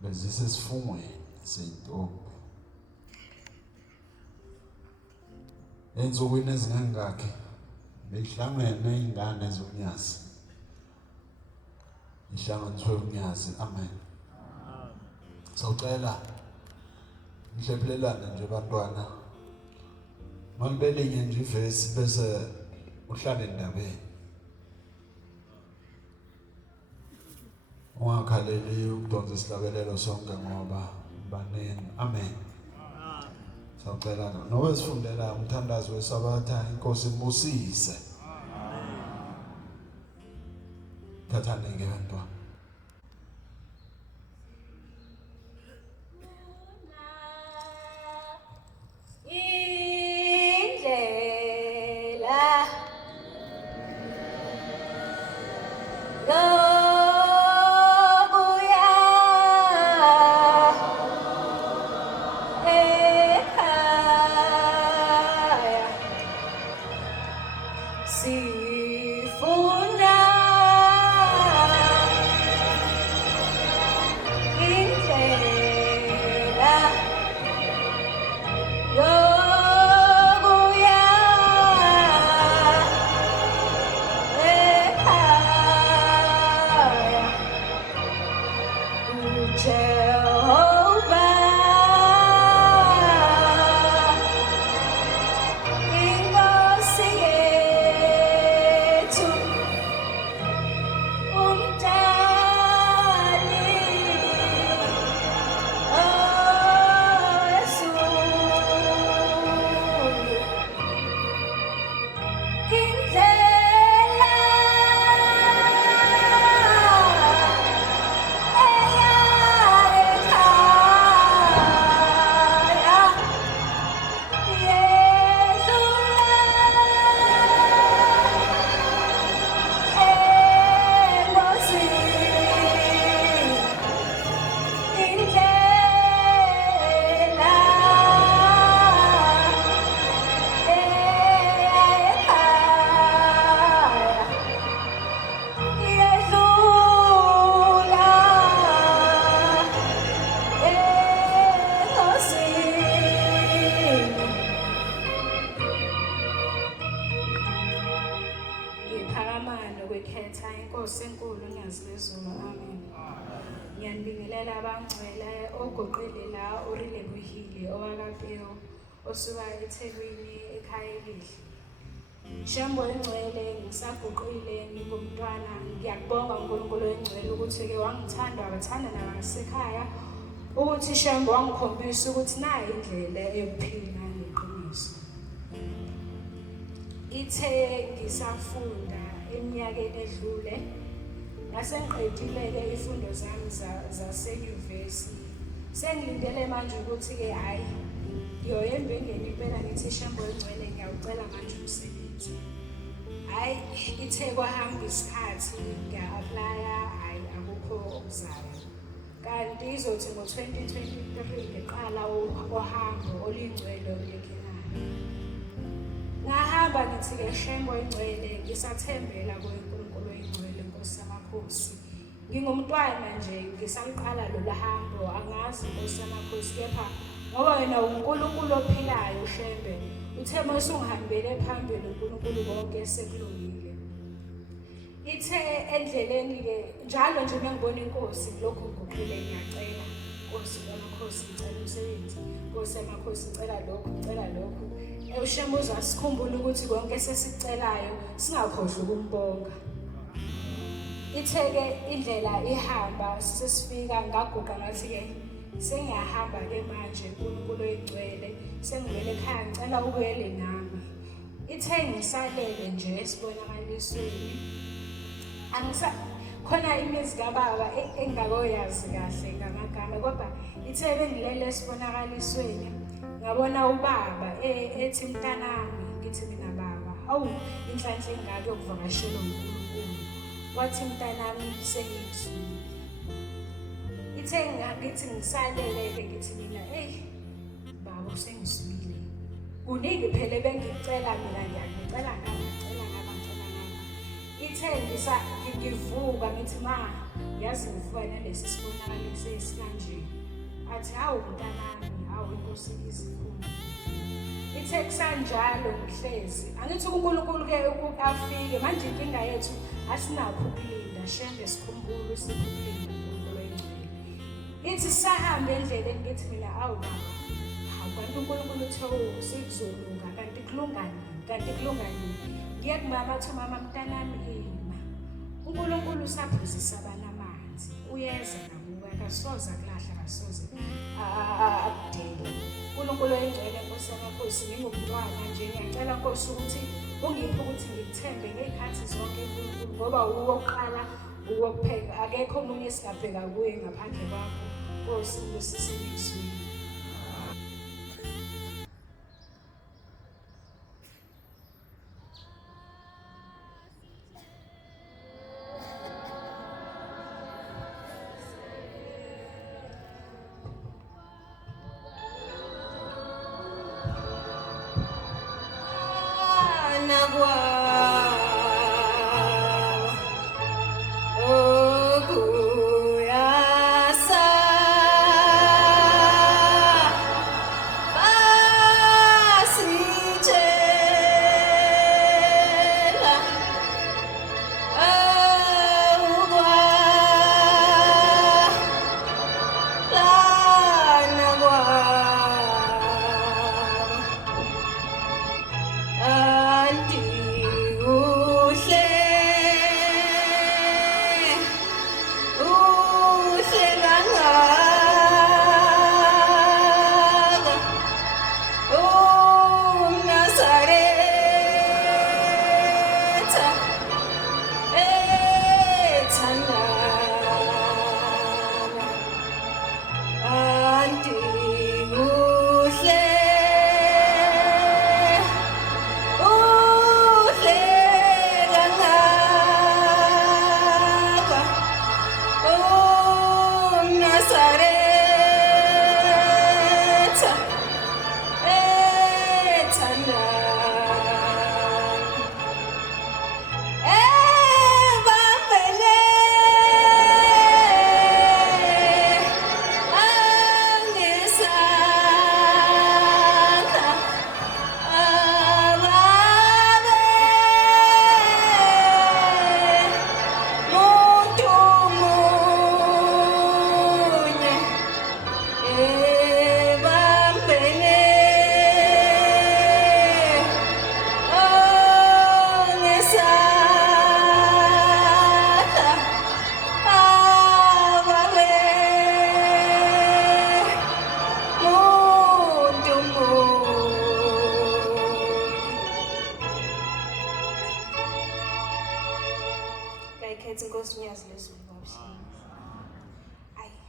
bezisesifungweni seyintombi. Ensukwini ezingangakhi behlangene izingane zomnyazi. Ihlanganiswe umnyazi. Amen. Sawucela nihlephulelane nje bantwana. Malibelinye nje ivesi bese uhlale endabeni. Ungakhaleli ukudonsa isihlabelelo sonke ngoba baningi. Amen. Sawucela nowe sifundela umthandazo wesabatha inkosi ibusise. Thathani ke bantwana. Osuka eThekwini ekhaya elihle. Shembo engcwele ngisaguqile ngingumntwana ngiyakubonga uNkulunkulu engcwele ukuthi ke wangithanda wathanda nabasekhaya ukuthi Shembo wangikhombisa ukuthi nayi indlela yokuphila neqiniso. Ithe ngisafunda eminyakeni edlule ngasengiqedile ke izifundo zami zasenyuvesi. Sengilindele manje ukuthi ke hayi yoyembengeni impela ngithi Shembo engcwele ngiyawucela manje umsebenzi. Hayi ithe kwahamba isikhathi ngiya-applya hayi akukho okuzayo. Kanti izothi ngo-2023 ngiqala uhambo oluyingcwele oleKenani. Ngahamba ngithi ke Shembo engcwele ngisathembela kuNkulunkulu engcwele Nkosi yamakhosi. Ngingumntwana nje ngisaqala lo hambo angazi Nkosi yamakhosi kepha ngoba wena uNkulunkulu ophilayo Shembe uthe mase ungihambele phambili uNkulunkulu konke sekulungile. Ithe endleleni ke njalo nje ngibona inkosi lokho nguqile ngiyacela Nkosi yamakhosi ngicela umsebenzi Nkosi yamakhosi ngicela lokho uShembe uzasikhumbula ukuthi konke sesicelayo singakhohlwa ukumbonga. Ithe ke indlela ihamba sesifika ngaguqa ngathi ke sengiyahamba ke manje uNkulunkulu egcwele sengivele ekhaya ngicela ubuyele nami. Ithe ngisalele nje esibonakalisweni khona imizi kababa engakoyazi kahle ngamagama kodwa ithe bengilele esibonakalisweni ngabona ubaba ethi mntanami ngithi mina baba awu inhlanhla engaka yokuvakashela uNkulunkulu wathi mntanami sengizwile. Ithe ngithi ngisalele ke ngithi mina baba usengizwile kuningi phela bengicela mina ngiyacela ngami. Ithe ngivuka ngithi ma yazi ngivuka nalesi sibonakaliso esikanje athi hawu mntanami, hawu inkosi izikhulu. Ithe kusanjalo ngihlezi angithi uNkulunkulu-ke afike manje inkinga yethu asinakho ukulinda shembe sikhumbule ukulinda uNkulunkulu oyingcwele. Ithi sahamba endleleni ngithi mina awu baba, kanti uNkulunkulu uthe sikuzolunga kanti kulungani. Ngiye kumama athi mama mntanami ima. uNkulunkulu usaphuzisa abantu amanzi. Uyeza nakuwe akasoze akulahla akasoze akudele. uNkulunkulu oyingcwele Nkosi yamakhosi ngingumntwana nje ngiyacela Nkosi ukuthi ungiphe ukuthi ngikuthembe ngezikhathi zonke uNkulunkulu ngoba uwokuqala uwokupheka akekho omunye esingabheka kuye ngaphandle kwakho. Nkosi ngosisizwe.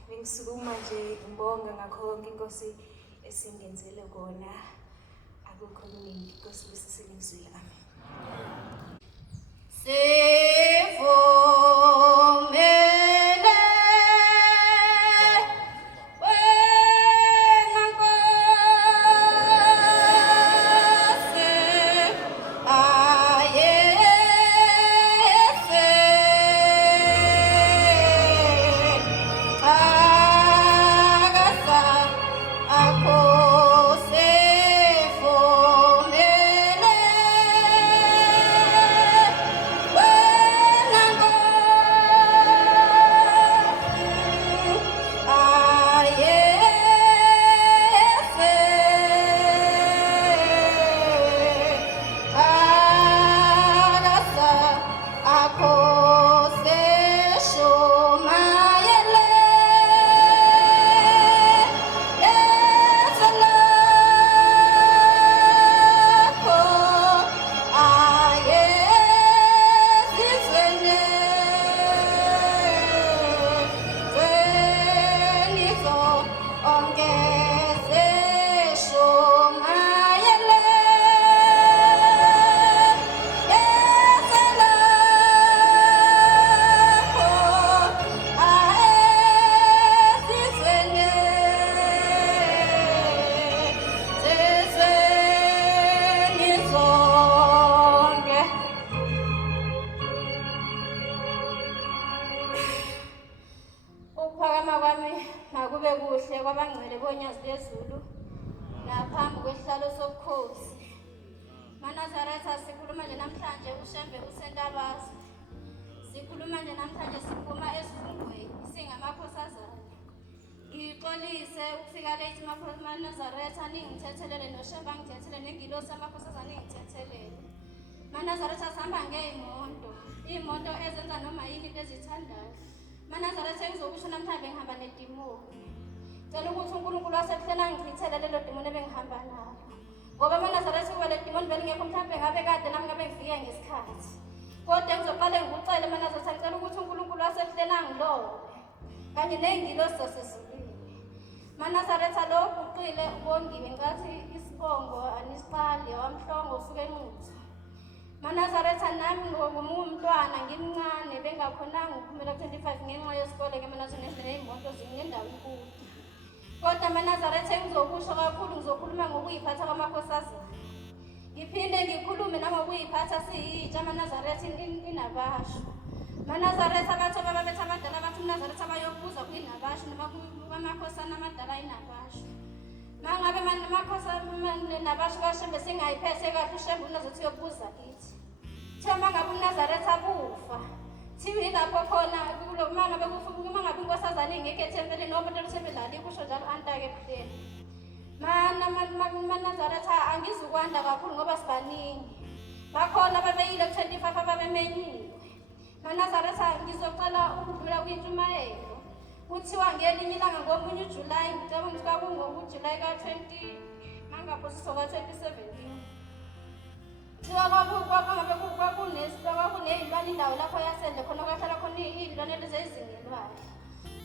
Bengisukuma nje ngibonga ngakho konke Inkosi esingenzele kona. Akukho okuningi Inkosi besisebenzile. Amen. Go! makube kuhle kwabangcwele bonyazi lezulu naphambi kwesihlalo sobukhosi. MaNazaretha, sikhuluma nje namhlanje uShembe uSentabazi. Sikhuluma nje namhlanje siphuma esifungweni singamakhosazana. Ngixolise ukufika late MaNazaretha ningithethelele noShembe angithethelele nengilosi amakhosazana ingithethelele. MaNazaretha sihamba ngey'moto, iy'moto ezenza noma yini into ezithandayo. MaNazaretha ngizokusho namhlanje ngihamba nedimoni. Cela ukuthi uNkulunkulu wasebuhleni angichithele lelo dimoni ebengihamba nalo. Ngoba MaNazaretha kuba le dimoni belingekho mhlawumbe ngabe kade nami ngabe ngifike ngesikhathi. Kodwa ngizoqale ngikucele MaNazaretha, ngicela ukuthi uNkulunkulu wasebuhleni angilobe kanye ney'ngilosi zasezulwini. MaNazaretha lo uguqile ubongiwe ngathi isibongo anisiqali wamhlongo usuke enquthu. MaNazaretha nami ngumntwana ngimncane bengakhonanga ukuphumela ku-25 ngenxa yesikole MaNazaretha ney'moto zinendawo enkulu. Kodwa MaNazaretha engizokusho kakhulu ngizokhuluma ngokuyiphatha kwamakhosazana. Ngiphinde ngikhulume nangokuyiphatha siyitsha MaNazaretha inabasho. MaNazaretha abathu ababethu abadala bathi uNazaretha bayokubuza kuyinabasho noma kwamakhosana amadala inabasho. Mangabe amakhosana nabasho kaShembe singayiphethe kahle uShembe uNazaretha uyobuza kithi. Thiwa mangabe uNazaretha abufa. Thiwa ilapho khona mangabe mangabe inkosazane ingekho ethempelini nomuntu oluthempelali kusho njalo antake kuphela. MaNazaretha angizukwanda kakhulu ngoba sibaningi. Bakhona ababeyile ku-25 ababemenyiwe. MaNazaretha ngizocela ukudlula kwintshumayelo. Kuthiwa ngelinye ilanga ngomunye uJulayi ngicabanga ukuthi kwakungokuJulayi ka-20 mangaphosiswa ka-2017. Thiwa kwakuney'lwane indawo lapho yasendle khona kwahlala khona iy'lwane lezi ezizingelwayo.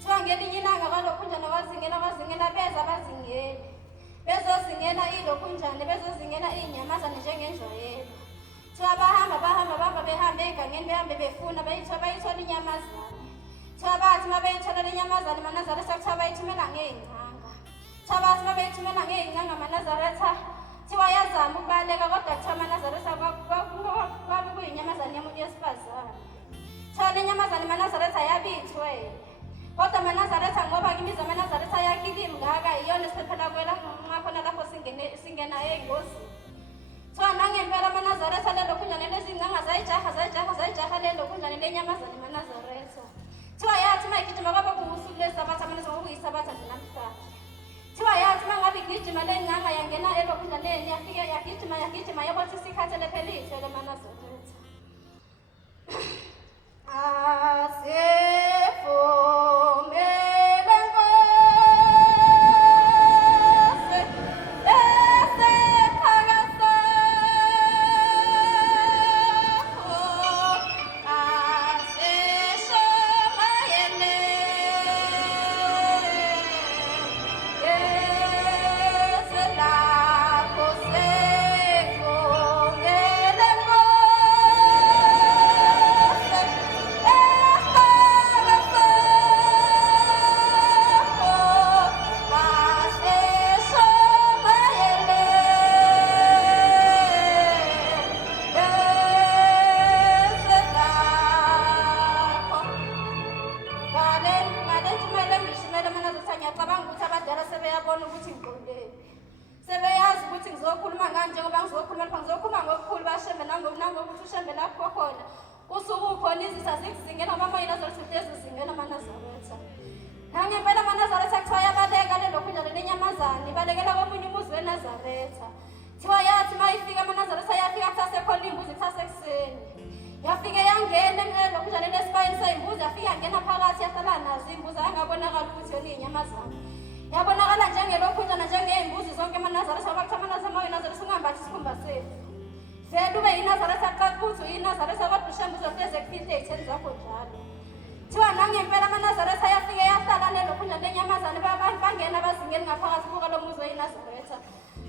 Thiwa ngelinye ilanga kwalokhunjana kwazingela beza abazingeli. Bezozingela ilokhunjane bezozingela iy'nyamazane njengenjwayelo. Thiwa bahamba behambe ey'gangeni behambe befuna bayithola inyamazane. Thiwa bathi uma beyithola le nyamazane MaNazaretha kuthiwa bayithumela ngey'ngcanga. Thiwa bathi uma beyithumela ngey'ngcanga MaNazaretha thiwa yazama ukubaleka kodwa kuthiwa MaNazaretha kwabe kuyinyamazane yomuntu yesifazane. Thiwa le nyamazane MaNazaretha yabithwe. Kodwa MaNazaretha ngoba imizi MaNazaretha yakilimi ngaka iyona esiphephela kwela ngakhona lapho singena ey'ngozini. Thiwa nangempela MaNazaretha lelo khunjane lezingcanga zayijaha lelo khunjane lenyamazane MaNazaretha. Thiwa yathi uma igijima kwabe kuwusuku lwesabatha MaNazaretha okuyisabatha nje namhlanje. Thiwa yathi uma ngabe igijima le ngcanga yangena elo khunjaneni yagijima yabothi isikhathi lephelithwe le MaNazaretha. Yabonakala njengelokhunjana njengey'mbuzi zonke MaNazaretha bakuthiwa MaNazaretha ungambathi isikhumba sethu. Vele ube yiNazaretha qakuthi uyiNazaretha kodwa uShembe uzohleze kufihle ey'theni zakho njalo. Thiwa nangempela MaNazaretha yafike yahlala lelokhunjana lenyamazane bangena abazingeli ngaphakathi kuka lo muzi weyiNazaretha.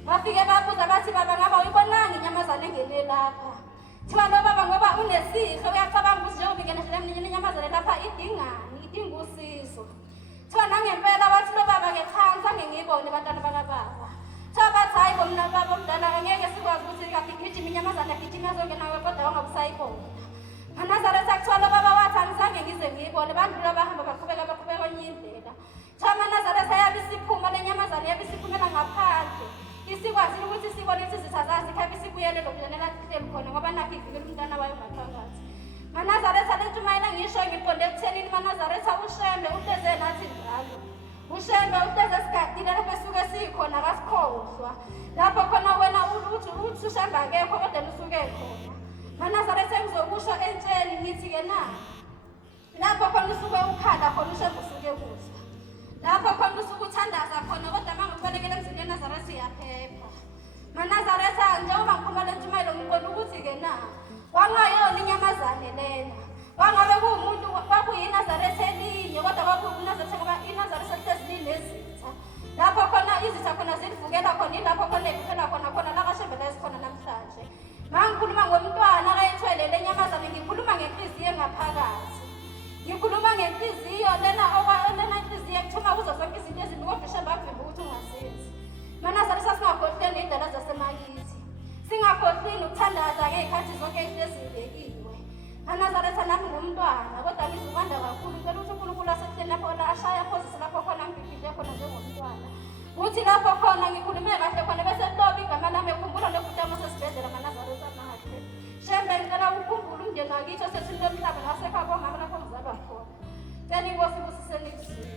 Bafike babuza bathi baba ngaba uyibonanga inyamazane engene lapha. Thiwa lo baba ngoba unesihlo uyacabanga ukuthi njengoba ingena nje le nyamazane lapha idingani idinga usizo. Thiwa nangempela wathi lo baba-ke cha ngizange ngiyibone bantwana bakababa. Thiwa bathi hayi bo mna baba omdala angeke sikwazi ukuthi igijima inyamazane agijima zonke nawe kodwa wangabusayibona. MaNazaretha kuthiwa lo baba wathi angizange ngize ngiyibone bandlula bahamba baqhubeka onye indlela. Thiwa sibuyele lokuyana lahleli khona ngoba nakho ivikela umntwana wayo ngaphakathi. MaNazaretha le ntshumayela ngisho ngiqonde ekuthenini MaNazaretha uShembe uhleze nathi njalo. uShembe uhleze sigadile lapho esuke sikhona kasikhohlwa. Lapho khona wena uthi uShembe akekho kodwa usuke khona. MaNazaretha ngizokusho entsheni ngithi-ke na lapho khona usuke ukhala khona uShembe usuke kuzwa. Lapho khona usuke uthandaza khona kodwa mangibalekele emzini yeNazaretha iyaphepha. MaNazaretha njengoba ngikhuluma le ntshumayelo ngiqonda ukuthi-ke na kwangayona inyamazane lena. Kwangabe kuwumuntu kwakuyiNazaretha elinye kodwa kwakuyiNazaretha ngoba iNazaretha hlezi linezitha. Lapho khona izitha khona zilivukela khona ilapho khona evuthela khona la kaShembe la esikhona namhlanje. Mangikhuluma ngomntwana akayithwele le nyamazane ngikhuluma ngenhliziyo engaphakathi. Ngikhuluma ngenhliziyo lena inhliziyo ekuthuma kuzo zonke izinto ezimbi kodwa uShembe akuvimba ukuthi ungazenzi. MaNazaretha singakhohlweni iy'ndlela zasemakithi. Singakhohlweni ukuthandaza ngey'khathi zonke ehlezi ibekiwe. MaNazaretha nami ngumntwana kodwa ngizukanda kakhulu ngicela ukuthi uNkulunkulu asekuhleni lapho la ashaya aphozise lapho khona ngibhibhile khona njengomntwana. Kuthi lapho khona ngikhulume kahle khona bese kuloba igama lami ekhumbula lokuthi amasesibhedlela MaNazaretha nakhe. Shembe ngicela ukukhumbula umndeni wakithi osethini lomhlaba nasekhaya komama lapho ngizalwa khona. Cela inkosi ibusiseni kuzini.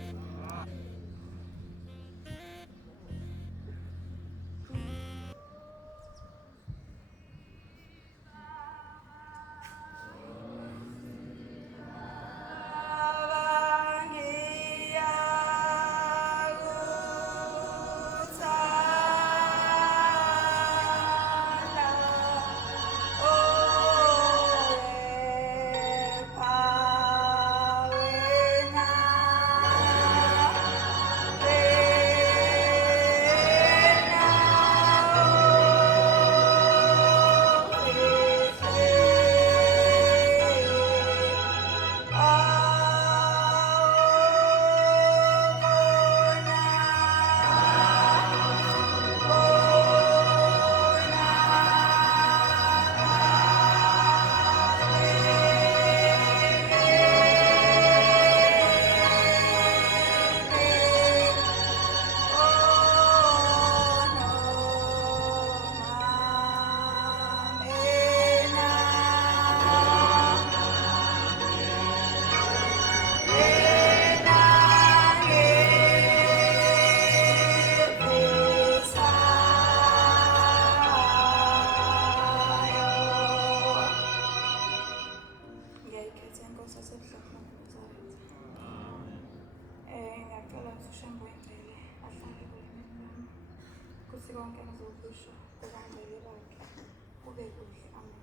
Konke ngizokusho kubangcwele bakhe kube kuhle amen.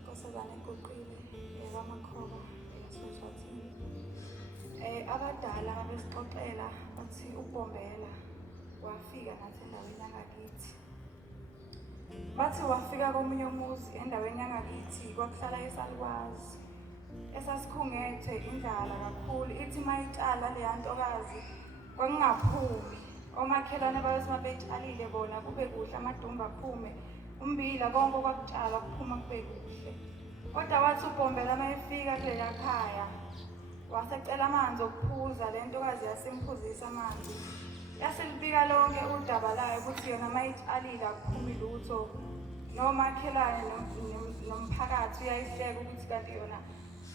Nkosazane egoqile kaMakhoba eSwatini. Abadala babesixoxela bathi uBombela wafika nathi endaweni yangakithi. Bathi wafika komunye umuzi endaweni yangakithi kwakuhlala esalukwazi esasikhungethe indlala kakhulu ithi mayitshala leya ntokazi kwakungaphumi. Omakhelwane bayosima betshalile bona kube kuhle amadumba aphume umbila konke kwakutshala kuphuma kube kuhle. Kodwa wathi uBombela mayefika kuleya khaya wasecela amanzi okuphuza le ntokazi yasimphuzisa amanzi. Yaselibika lonke udaba layo ukuthi yona mayitshalile akuphumi lutho. Nomakhelwane nomphakathi uyayihleka ukuthi kanti yona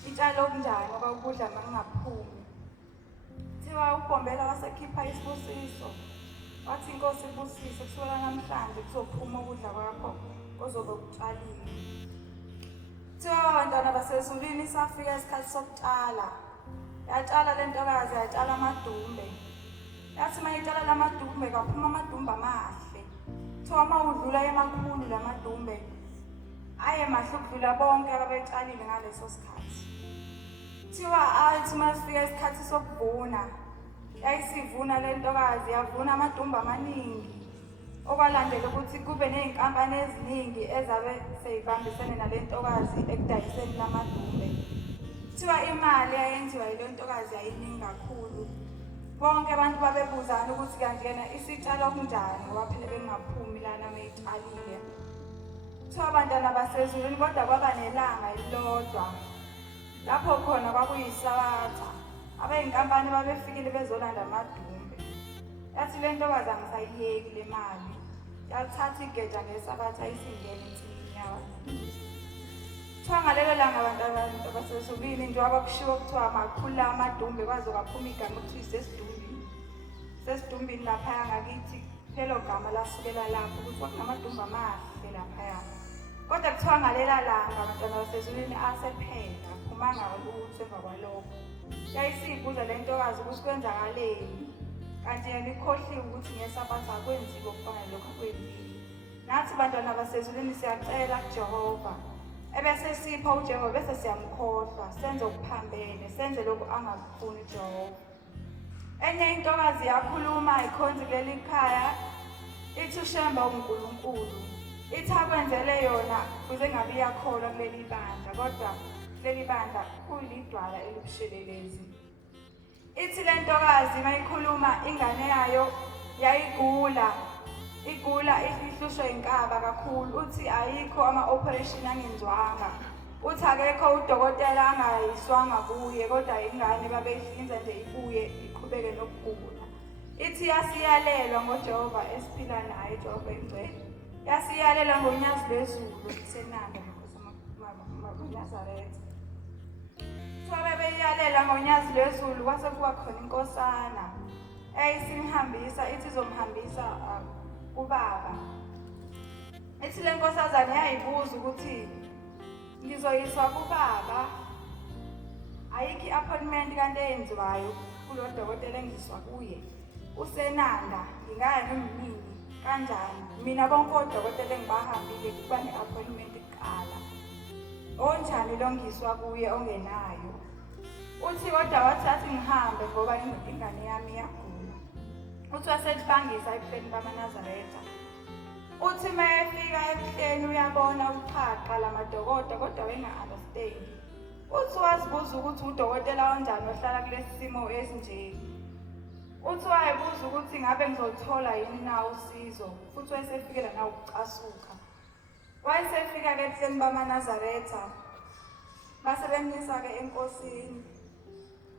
itshalo okunjani ngoba ukudla mangaphumi. Thiwa uBombela wasekhipha isibusiso. Wathi inkosi ibusise kusukela namhlanje kuzophuma ukudla kwakho ozobe ukutshalile. Thiwa abantwana basezulwini safika isikhathi sokutshala. Yatshala le ntokazi yatshala amadumbe. Yathi mayitshala lamadumbe kwaphuma amadumbe amahle. Thiwa mawudlula emakhulu lamadumbe aye mahle ukudlula bonke ababetshalile ngaleso sikhathi. Thiwa athi mafika isikhathi sokuvuna yayisivuna le ntokazi yavuna amadumbe amaningi okwalandela ukuthi kube nezinkampani eziningi ezabe seyibambisene nale ntokazi ekudayiseni lamadumbe. Thiwa imali yayenziwa yile ntokazi yayiningi kakhulu. Bonke abantu babebuzana ukuthi kanti yena isitshalo kunjani ngoba phela bengaphumi lana mayitshalile. Thiwa abantwana basezulwini kodwa kwaba nelanga elilodwa lapho khona kwakuyisabatha abeyinkampani babefikile bezolanda amadumbe. Yathi le ntokazi angisayiyeki le mali yalithatha igeja ngesabatha isingene insini yabantu. Kuthiwa ngalelo langa abantu abasezulwini njengoba kushiwo kuthiwa makhulu amadumbe kwaze kwaphuma igama ukuthi sesidumbini laphaya ngakithi. Lelo gama lasukela lapho ukuthi kwakunamadumbe amahle laphaya. Kodwa kuthiwa ngalela langa abantwana basezulwini asephela aphumanga lutho emva kwalokho. Yayisiyibuza le ntokazi ukuthi kwenzakaleni, kanti yena ikhohliwe ukuthi ngesabatha akwenziwe okufanele lokho akwenzile. Nathi bantwana basezulwini siyacela kuJehova, ebese sipha uJehova bese siyamkhohlwa, senze okuphambene, senze lokhu angakufuni uJehova. Enye intokazi yakhuluma ikhonzi kuleli khaya, ithi uShembe uNkulunkulu. Ithi akwenzele yona kuze ngabe iyakholwa kuleli bandla, kodwa kuleli bandla kulidwala elibushelelezi. Ithi le ntokazi mayikhuluma ingane yayo yayigula, ihlushwe inkaba kakhulu. Uthi ayikho ama-operation angenziwanga, uthi akekho udokotela angayiswanga kuye, kodwa ingane babeyihlinza nje ibuye iqhubeke nokugula. Ithi yasiyalelwa ngoJehova esiphila naye, Jehova engcwele. Yasiyalelwa ngonyazi lwezulu kusenanda Nazaretha. Sobe beyalela ngonyazi lwezulu kwase kuba khona inkosana eyisimhambisa, ithi izomhambisa kubaba. Ithi le nkosazana yayibuza ukuthi ngizoyiswa kubaba, ayikho i-appointment kanti eyenziwayo kulo dokotela engiziswa kuye usenanda, ngingaya nomnini kanjani? Mina bonke odokotela engibahambile kuba ne-appointment kuqala. Onjani lo ngiswa kuye ongenayo? Uthi kodwa wathatha ngihambe ngoba ingane yami iyagula. Uthi waselibangisa ebuhleni bamaNazaretha. Uthi mayefika ebuhleni uyabona uqhaqa lamadokodo kodwa wenga-understand. Uthi wazibuza ukuthi udokotela onjani ohlala kulesi simo esinje. Uthi wayebuza ukuthi ngabe ngizolithola yini na usizo, futhi wayesefikela na ukucasuka. Wayesefika ke ebuhleni bamaNazaretha, base bemnisa-ke enkosini.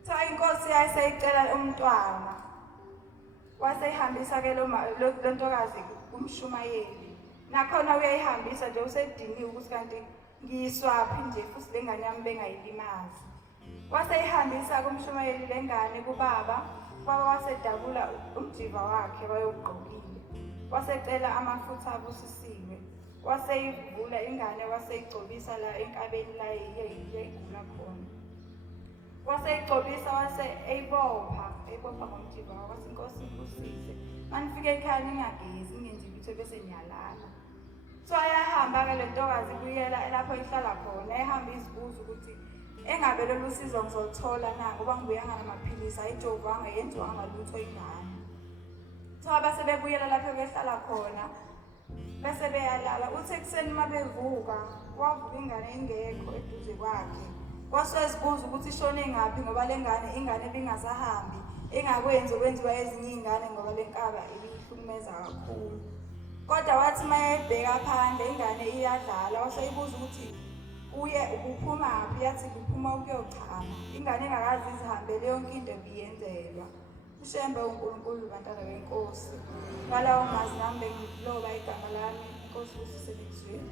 Kuthiwa inkosi yayiseyicela umntwana, waseyihambisa-ke lo ntokazi kumshumayeli. Nakhona uyayihambisa nje usediniwe ukuthi kanti ngiyiswaphi nje futhi le ngane yami bengayilimazi. Waseyihambisa kumshumayeli le ngane kubaba, ubaba wasedabula umjiva wakhe bayogqokile. Wasecela amafutha abusisiwe. Waseyivula ingane waseyigcobisa la enkabeni la yayigula khona. Waseyigcobisa eyibopha ngomjiva wakhe, inkosi ikusise. Manifike ekhaya ningagezi ngenzi lutho bese niyalala. So ayahamba-ke le ntokazi ibuyela lapho ihlala khona, ehamba izibuza ukuthi engabe lolu sizo ngizolithola na ngoba ngibuyanga namaphilisi ayijovanga yenziwanga lutho ingane. So base bebuyela lapho behlala khona bese beyalala. Uthi ekuseni uma bevuka wavuka ingane ingekho eduze kwakhe. Wasezibuza ukuthi ishone ngaphi ngoba le ingane ebingasahambi, engakwenzi okwenziwa ezinye iy'ngane ngoba le nkaba ibihlukumeza kakhulu. Kodwa wathi mayebheka phandle ingane iyadlala, waseyibuza ukuthi uphumaphi, yathi kuphuma ukuyochama. Ingane engakazi izihambele yonke into ebiyenzelwa. uShembe uNkulunkulu bantwana benkosi. Ngalawo mazwi nami bengiloba igama lami, inkosi usise elizweni.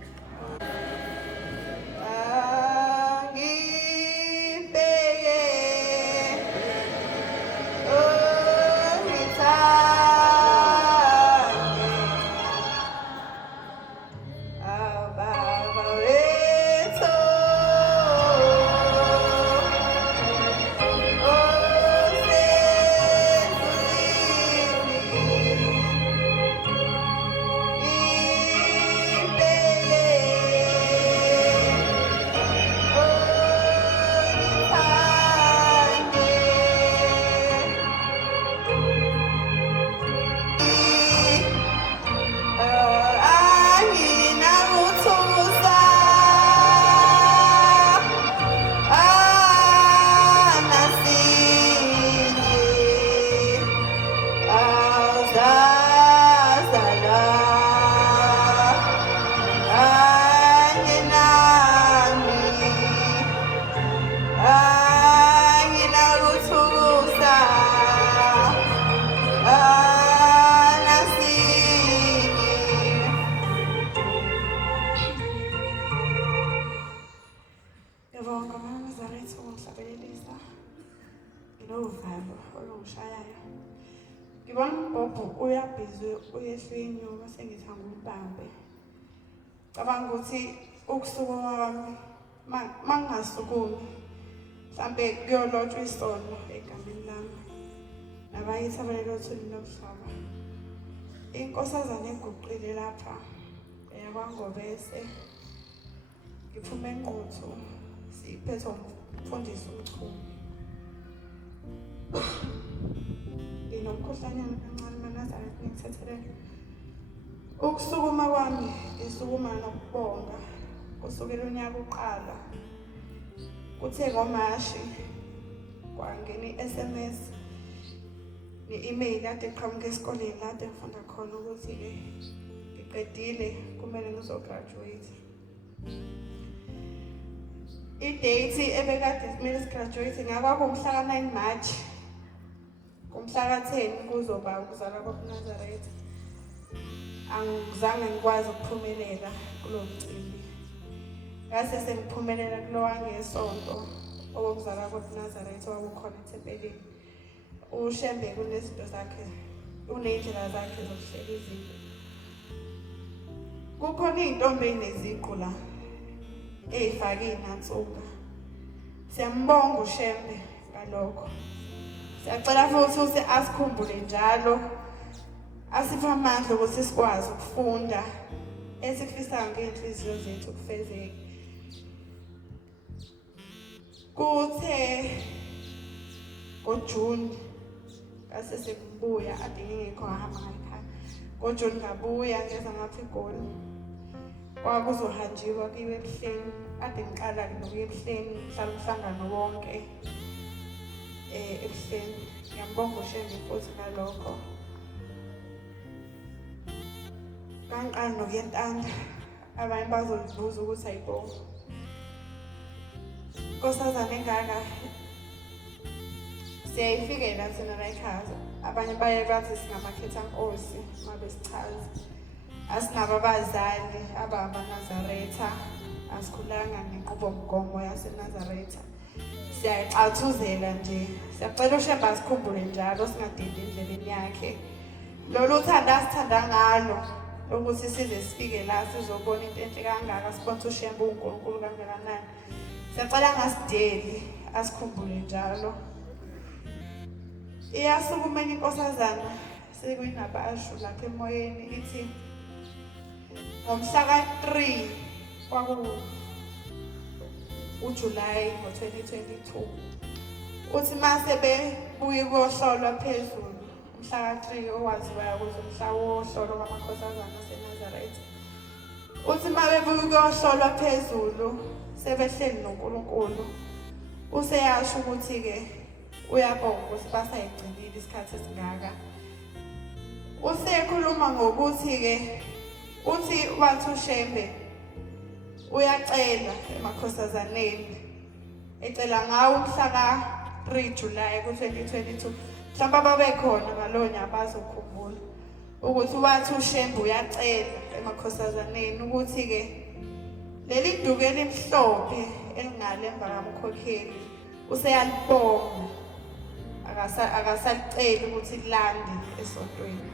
ongishayayo. Ngibona uBhobho uyabhizi uyehlwe inyuka sengithanga umbambe. Cabanga ukuthi ukusukuma kwami mangasukumi mhlambe kuyolotshwa isono egameni lami. Nabayithi abalelo othuli nomhlaba. Inkosazane eguqile lapha eyakwangobese. Ngiphume enquthu siphethe umfundisi umchumi. Nginomkhuhlanyana kancane maNazaretha ngithethelele. Ukusukuma kwami ngisukuma nokubonga kusukela unyaka uqala. Kuthe ngoMashi kwangena i-SMS ne-email kade iqhamuka esikoleni kade ngifunda khona ukuthi-ke ngiqedile kumele ngizograduate. I-date ebekade kumele sigraduate ngakwakumhla ka-9 March. Ngomhla ka-10 kuzoba ukuzalwa kwaNazaretha. Angizange ngikwazi ukuphumelela kulo mcimbi. Ngase sengiphumelela kulowa ngesonto okuzalwa kwaNazaretha wakukhona eThempelini. uShembe kunezinto zakhe, unendlela zakhe zokuhlela izinto. Kukhona izintombi ezineziqu la ezifake inansuka. Siyambonga uShembe ngalokho. Siyacela futhi ukuthi asikhumbule njalo, asiphe amandla ukuthi sikwazi ukufunda esikufisayo ngeenhliziyo zethu kufezeke. Kuthe ngoJuni ngase sekubuya ade ngingekho ngahamba ngayikhaya. NgoJuni ngabuya ngeza ngapha eGoli. Kwakuzohanjiwa kiwe ebuhleni ade ngiqala nokuya ebuhleni ngihlala umhlangano wonke ebuhleni. Ngiyambonga uShembe futhi ngalokho. Kanqani nokuyentanda abanye bazolibuza ukuthi ayibo nkosazane engaka siyayifikela thina la ekhaya. Abanye baye bathi singamakhethankosi mabe sichaza. Asinabo abazali abamaNazaretha, asikhulanga nenqubomgomo yaseNazaretha. Siyayicathuzela nje. Siyacela uShembe asikhumbule njalo singadindi endleleni yakhe. Lolu uthando asithanda ngalo ukuthi size sifike la sizobona into enhle kangaka, sibone uShembe uNkulunkulu kangakanani. Siyacela ngasideli asikhumbule njalo. Iyasukumela inkosazana sekuyinabasho lapha emoyeni ithi ngomhla ka-3 uJulayi ngo-2022 uthi mase bebuye kohlolwa phezulu umhla ka-3 owaziwayo ukuthi umhla wohlolo kwamakhosazana aseNazaretha. Uthi mabebuye kohlolwa phezulu sebehleli noNkulunkulu useyasho ukuthi-ke uyabonga ukuthi basayigcinile isikhathi esingaka. Usekhuluma ngokuthi-ke uthi wathi uShembe uyacela emakhosazaneni ecela ngawo umhla ka-3 Julayi ku-2022 mhlawumbe ababekhona ngalowo nyaka bazokhumbula ukuthi wathi uShembe uyacela emakhosazaneni ukuthi-ke leli duku elimhlophe elingale emva kamkhokheli useyalibonga akasaliceli ukuthi lande esontweni.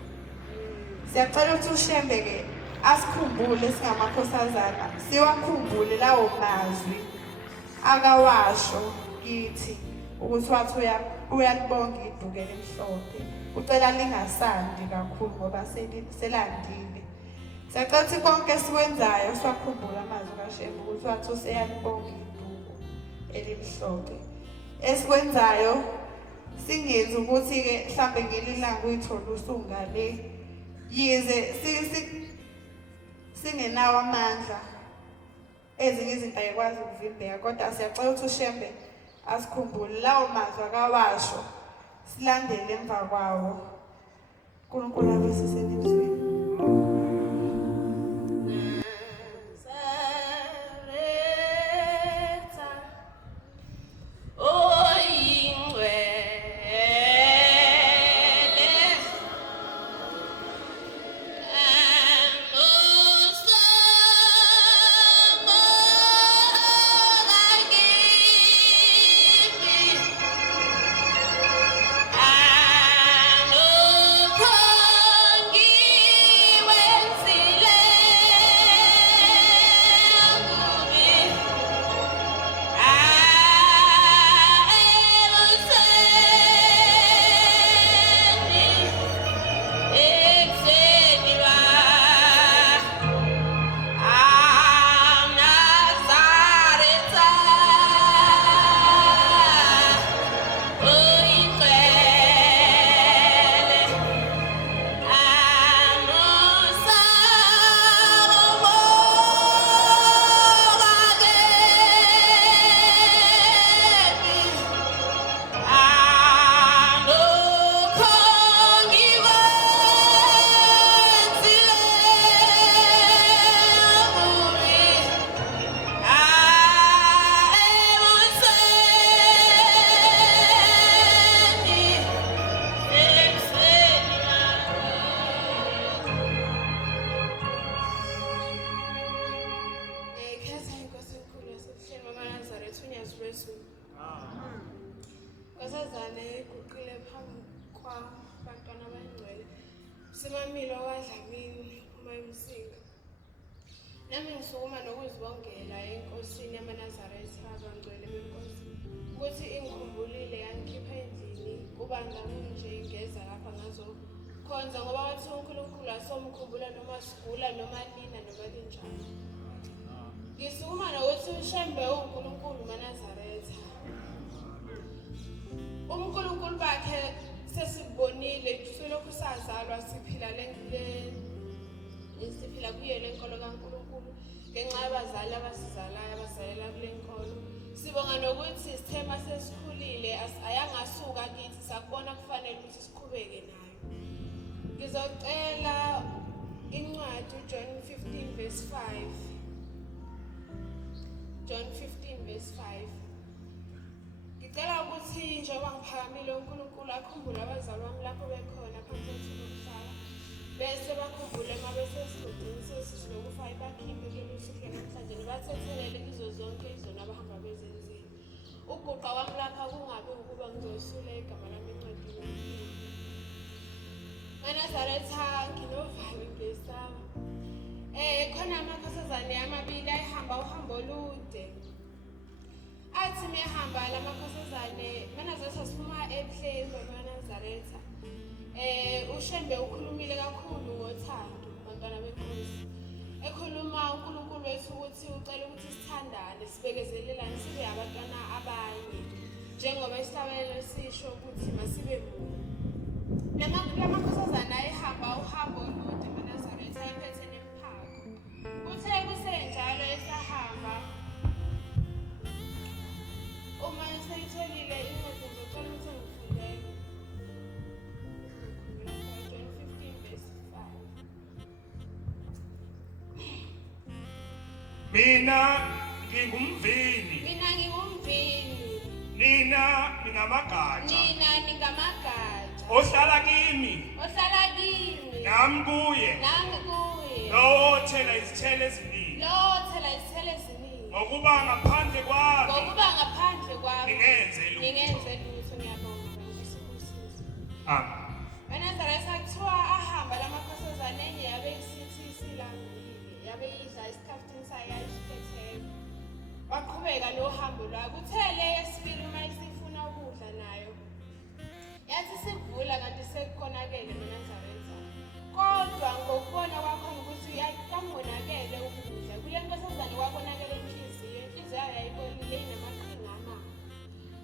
Siyacela ukuthi uShembe-ke asikhumbule singamakhosazana, siwakhumbule lawo mazwi akawasho kithi ukuthi wathi uyalibonga iduku elimhlophe. Ucela lingasandi kakhulu ngoba selandile. Siyacela ukuthi konke esikwenzayo siwakhumbule amazwi kaShembe ukuthi wathi useyalibonga iduku elimhlophe. Esikwenzayo singenzi ukuthi-ke mhlambe ngelilanga uyithole usungale yize singenawo amandla ezinye izinto ayikwazi ukuvimbeka, kodwa siyacela ukuthi uShembe asikhumbule lawo mazwi akawasho silandele emva kwawo. uNkulunkulu abesiseni emzweni. I Simamilo waDlamini uma imsinga. Nami ngisukuma nokuzibongela enkosini yamaNazaretha abangcwele benkosi ukuthi ingikhumbulile yangikhipha endlini kubanda kunje ngeza lapha ngazo khonza ngoba wathi uNkulunkulu asomkhumbula noma sigula noma lina noma linjani. Ngisukuma nokuthi uShembe uNkulunkulu maNazaretha. uNkulunkulu bakhe sesibonile kuselokhu sazalwa siphila siphila kuye lenkolo kaNkulunkulu ngenxa yabazali abasizalayo abazalela kule nkolo. Sibonga nokuthi isithema sesikhulile ayangasuka kithi sakubona kufanele ukuthi siqhubeke nayo. Ngizocela incwadi uJohn 15 verse 5. John 15 verse 5. Ngicela ukuthi njengoba ngiphakamile uNkulunkulu akhumbule abazali bami lapho bekhona phansi komhlaba. Bese bakhumbule uma besesigodini sesilokufa ibakhiphe kulolu suku namhlanje bathethelele kizo zonke izona abahamba bezenzile. Uguqa kwami lapha kungabi ukuba ngizosula igama lami encwadini. maNazaretha nginovalo ngesaba. Khona amakhosazane amabili ayihamba uhambo olude. Athi mehamba lamakhosazane maNazaretha siphuma ePhlembe maNazaretha. uShembe ukhulumile kakhulu ngothando bantwana benkosi. Ekhuluma uNkulunkulu wethu ukuthi ucela ukuthi sithandane sibekezelelane sibe abantwana abanye njengoba isihlabelelo sisho ukuthi masibe munye. Lamakhosazana ayihamba uhambo olude maNazaretha ephethe nemphako. Kuthe kusenjalo esahamba uma eseyitholile incwadi ngizocela ukuthi ngifundele. John 15 verse 5. Mina ngingumvini. Mina ngingumvini. Nina ningamagatsha. Nina ningamagatsha. Ohlala kimi. Ohlala kimi. Nami kuye. Nami kuye. Lowo othela izithelo eziningi. Lowo othela izithelo eziningi. Ngokuba ngaphandle kwami. Ngokuba ngaphandle kwami. Ningenze lutho. Ningenze lutho ngiyabonga ukusibusiza. Amen. maNazaretha kuthiwa ahamba lamakhosazane enye yabe isithi silambile. Yabe idla isikhaftini sayo ayisiphetheyo. Waqhubeka nohambo lwabo. Kuthe le yesibili uma isifuna ukudla nayo. Yathi sivula kanti sekukonakele maNazaretha. Kodwa ngokubona kwakho ukuthi yamonakele ukudla. Kule nkosazane kwakonakele inhliziyo. Inhliziyo yayo yayibolile inamaqhinga.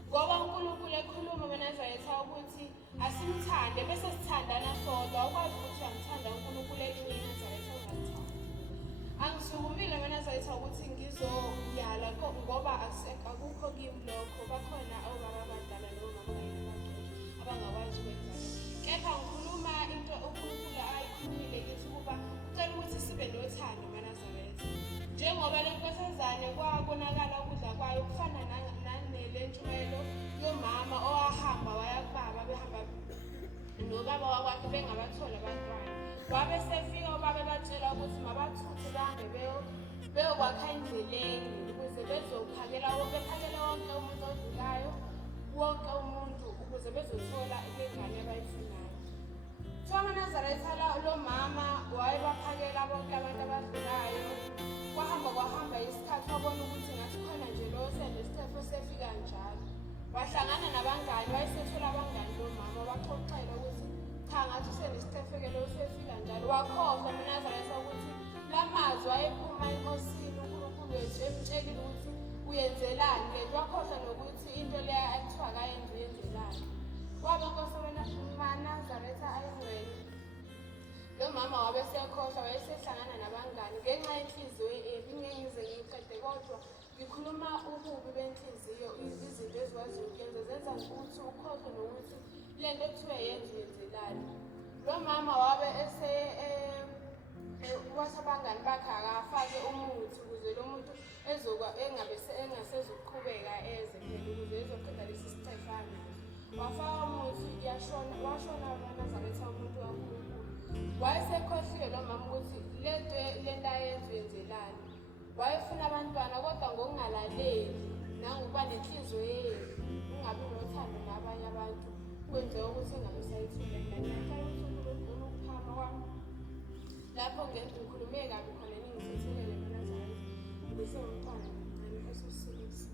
Ngoba uNkulunkulu ekhuluma maNazaretha ukuthi asimthande bese sithandana sodwa. Ukwazi ukuthi uyamthanda uNkulunkulu elinye iNazaretha ongalithanda. Angisukumile maNazaretha ukuthi ngizoyala ngoba akukho kimi lokho. Bakhona obaba abadala nomama abangakwazi ukwenza lokho. Kepha ngikhuluma into uNkulunkulu ayikhulumile kithi ukuba ucela ukuthi sibe nothando maNazaretha. Njengoba le nkosazane kwabonakala ukudla kwayo kufana nanentshumayelo yomama owahamba waya kubaba behamba nobaba wakwakhe bengabathola abantwana. Wabe sefika ubaba batshela ukuthi mabathuthe bahambe beyokwakha endleleni ukuze bezophakela wonke umuntu odlulayo wonke umuntu ukuze bezothola ingane abayifunayo. Kuthiwa maNazaretha lo mama wayebaphakela bonke abantu abadlulayo. Kwahamba isikhathi wabona ukuthi ngathi khona nje lo senesithefo sefika njalo. Wahlangana nabangani wayesethola abangani lo mama waxoxela ukuthi cha ngathi senesithefo lo sefika njalo. Wakhohlwa maNazaretha ukuthi lamazwi wayephuma enkosini uNkulunkulu wethu emtshelile ukuthi uyenzelani le. Wakhohlwa nokuthi into leya akuthiwa kayenze uyenzelani. Kwaba inkosi maNazaretha ayingcwele. Lo mama wabe sekhohlwa wayesehlangana nabangani ngenxa yenhliziyo ngize ngiqede kodwa ngikhuluma ububi benhliziyo. Izinto ezikwazi ukuyenza zenza ukuthi ukhohlwe nokuthi le nto ekuthiwa yenze uyenzelani. Lo mama wabe wathi abangani bakhe akafake umuthi ukuze lo muntu engasezukuqhubeka eze phela ukuze ezoqeda lesi sithefana. Wafaka umuthi washona maNazaretha umuntu kaNkulunkulu. Wayesekhohliwe lo mama ukuthi le nto ayenze uyenzelani. Wayefuna abantwana kodwa ngokungalaleli nangokuba nenhliziyo yembi ungabi nothando nabanye abantu kwenze ukuthi engabe sayithula ingane yakhe ukuthi uNkulunkulu ukuphama lapho ngeke ngikhulume kabi khona ningithethelele eManazarete bese umntwana kancane ososukisa.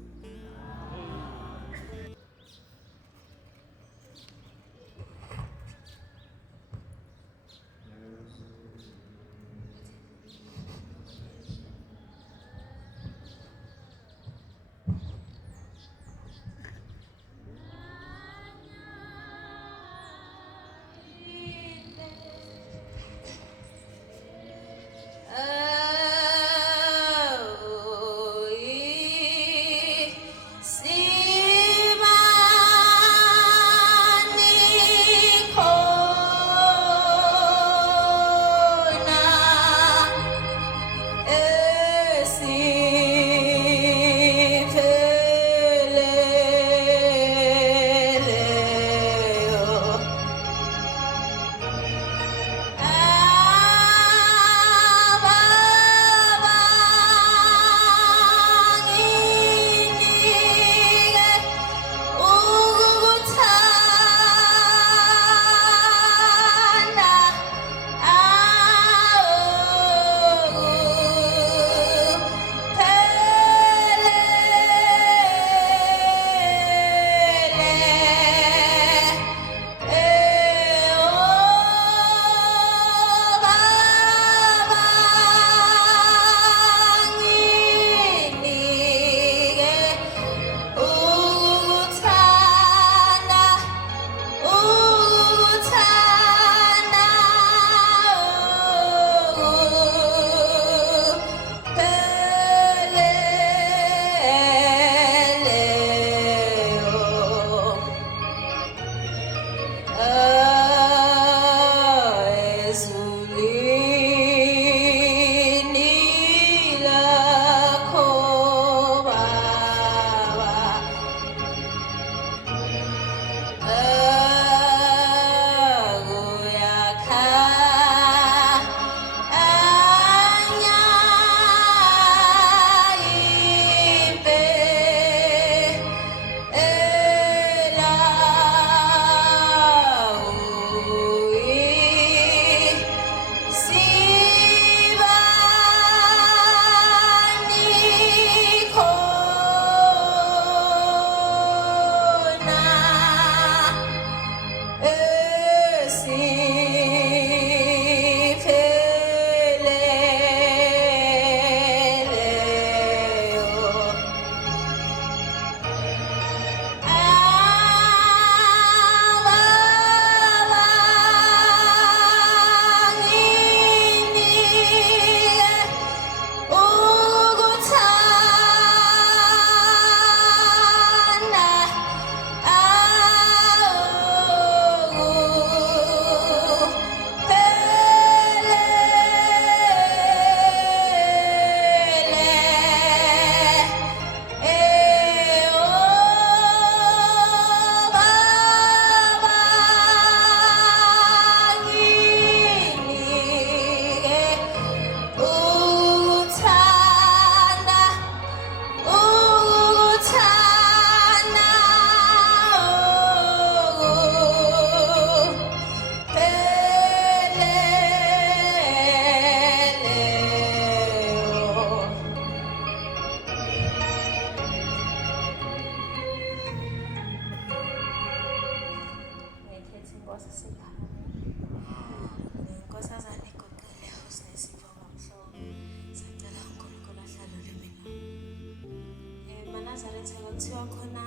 Kuthiwa khona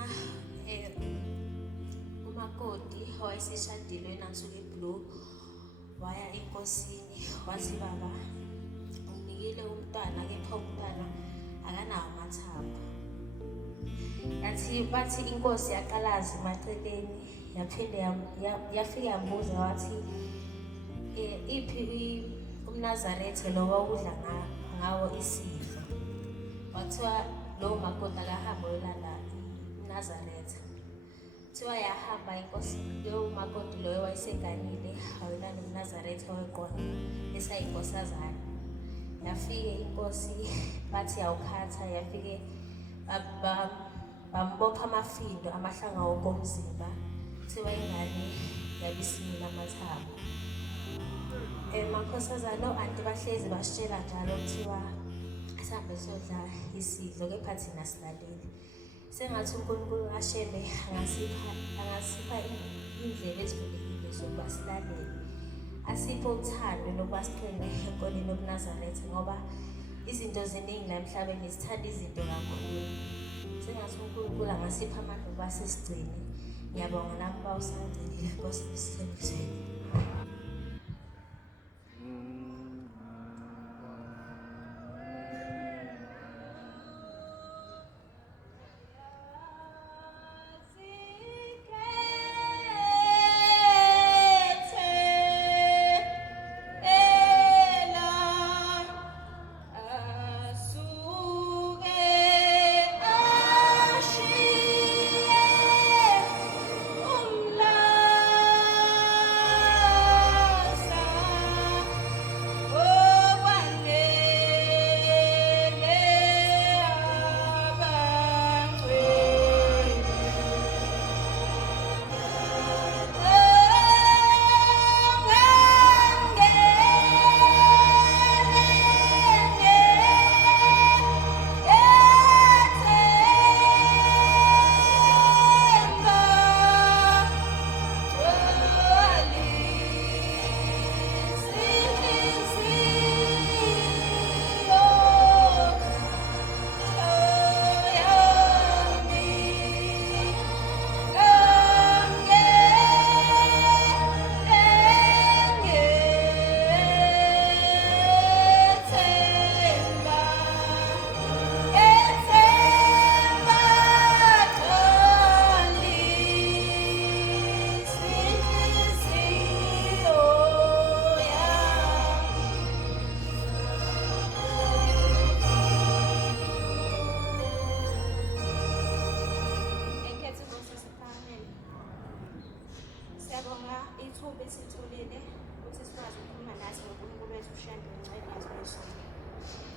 umakoti owayeseshadile wenansuku eBlue waya enkosini wathi baba unginikile umntwana kepha umntwana akanawo amathambo. Bathi inkosi yaqalaza emaceleni yaphinde yafika yambuza wathi iphi umNazaretha lo wawudla ngawo isidlo. Wathiwa lo makoti akahamba yolanda uNazaretha. Kuthiwa yahamba inkosi lo makoti loyo wayeseganile awolanda uNazaretha weqona esayinkosazana. Yafike inkosi bathi yawukhatha yafike bambopha amafindo amahlanga wonke omzimba. Kuthiwa ingane yabisimila amathambo. Makhosazana no-anti bahlezi basitshela njalo kuthiwa sihambe siyodla isidlo, kepha thina silaleli. Sengathi uNkulunkulu kaShembe angasipha indlela ezivulekile zokuba silalele. Asipho uthando lokuba siqine enkoneni yobuNazaretha ngoba izinto ziningi la emhlabeni sithanda izinto kakhulu. Sengathi uNkulunkulu angasipha amandla ukuba sisigcine. Ngiyabonga nami bawusangcinile Nkosi Sithembiseni. Ithuba esitholile ukuthi sikwazi ukukhuluma nathi ngoNkulunkulu wethu uShembe uNcebekazi wesonto.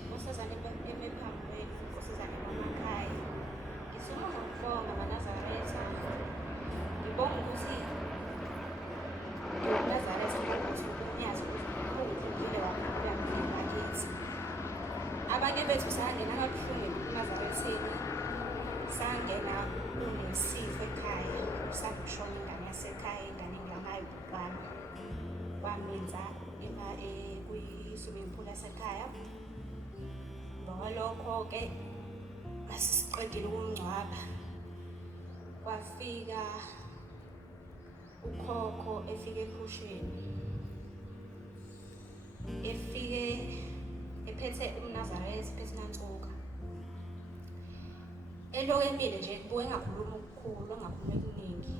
Nkosazane eme phambi kwethu, Nkosazane bamakhaya. Ngifuna ukubonga amaNazaretha. Ngibonga ukuthi uNazaretha ukuthi umnyazi uNkulunkulu wakhulula mina bakithi. Abanye bethu sangena kabuhlungu eNazaretheni. Sangena kunesifo ekhaya, sakushona ingane yasekhaya, ingane engilamayo ubhubhane. Wamenza kwi-swimming pool yasekhaya. Ngalokho-ke masisiqedile ukungcwaba, kwafika ukhokho efike ekhusheni, efike ephethe uNazaretha, ephethe uNantsuka. Elokhu emile nje kubuke engakhulumi okukhulu, engakhulumi okuningi.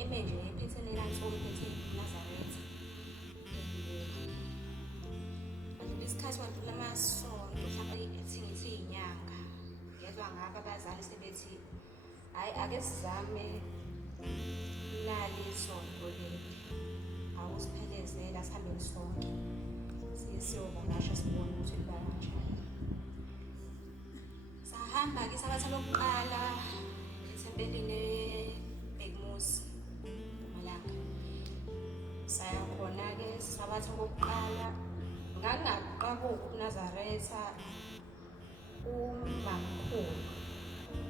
Eme nje ephethe uNantsuka, ephethe uNazaretha. Kwadlula isikhathi, kwadlula amasonto, mhlawumbe ngithi iy'nyanga. Ngezwa ngabo abazali sebethi, hhayi ake sizame lali isonto leli. Awusiphelezela, sihambeni sonke. Siyovakasha sibone ukuthi liba kanjani. Sahamba-ke isabatha lokuqala esempelini eBhekmusi, Mpumalanga. Saya khona-ke sabatha kokuqala. Ngangaqabuki uNazaretha, umamkhulu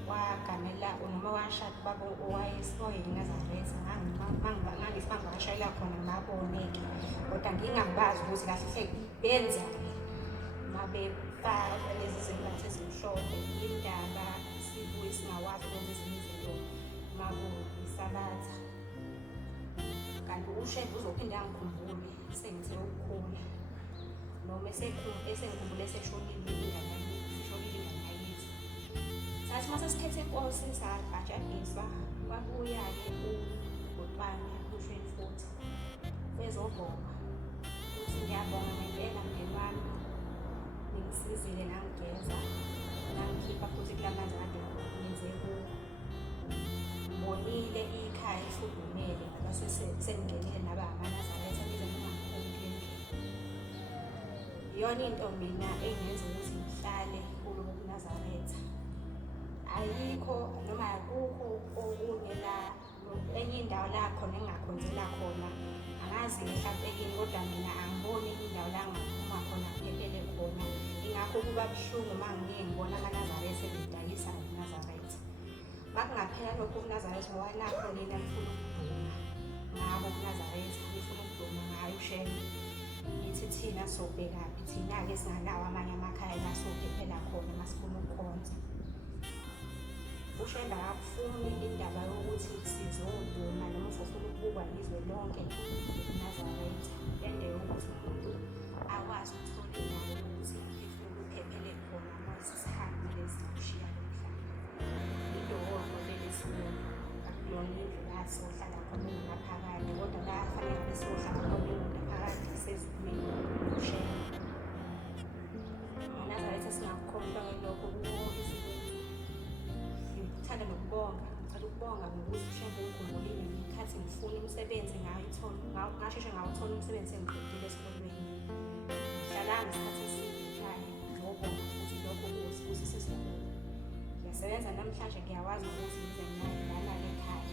waganela noma washada ubaba owayeyiNazaretha. Ngangithi bangivakashayela khona ngibabone-ke, kodwa ngingabazi ukuthi kahle hle benzani. Mabefaka lezi zembatho ezimhlophe, indaba sibuye singawazi ukwenza ezinye izinto makuyisabatha. Kanti uShembe uzophinde angikhumbule sengithe ukukhula, noma esengikhumbule seshonile ingane yakithi. Sathi mase sikhethe inkosi sabhajadiswa, kwabuya-ke uBhotwane u-24 bezobonga ukuthi ngiyabonga ngempela mndeni wami, ningisizile nangigeza, nangikhipha futhi kula manzi kade ngenze kuwo. Ngibonile ikhaya lifudumele ngoba sengingenile naba amaNazaretha nize ningangikhombi le ndlela. Iyona into mina engenza ukuthi ngihlale kulobu buNazaretha. Ayikho noma akukho okunye la enye indawo la khona engingakhonzela khona angazi mhlawumbe kini kodwa mina angiboni indawo la ngiphuma khona ngiphelele khona. Ingakho kuba buhlungu uma ngiye ngibona amaNazaretha ebedayisa uNazaretha. Uma kungaphela lokho uNazaretha ngoba nakho lena lifuna ukuduma ngabo uNazaretha lifuna ukuduma ngayo uShembe. Yithi thina sobhekaphi thina-ke singanawo amanye amakhaya la sophephela khona uma sifuna ukukhonza. UShembe akakufuni indaba yokuthi sizoduma noma ufuna ukubukwa izwe lonke uNazaretha. Lento yokuthi umuntu akwazi ukuthola indawo yokuthi ifuna ukuphephele khona uma sisihambile sikushiya lo mhlaba. Into kodwa leli sibona akulona indlu la siyohlala khona ngaphakathi kodwa la fanele ngabe siyohlala khona ngaphakathi sezulwini uShembe. uNazaretha singakukhohlwa ngalokho konke isikwenzi. Ngithanda nokubonga, ngicela ukubonga ngokuthi uShembe ungikhumbulile ngekhathi ngifuna umsebenzi ngasheshe ngawuthola umsebenzi engiqedile esikolweni. Ngihlalanga isikhathi eside ekhaya ngobonga futhi lokho kusibusisa esikhulu. Ngiyasebenza namhlanje ngiyakwazi ukuthi ngize nginakekele ekhaya.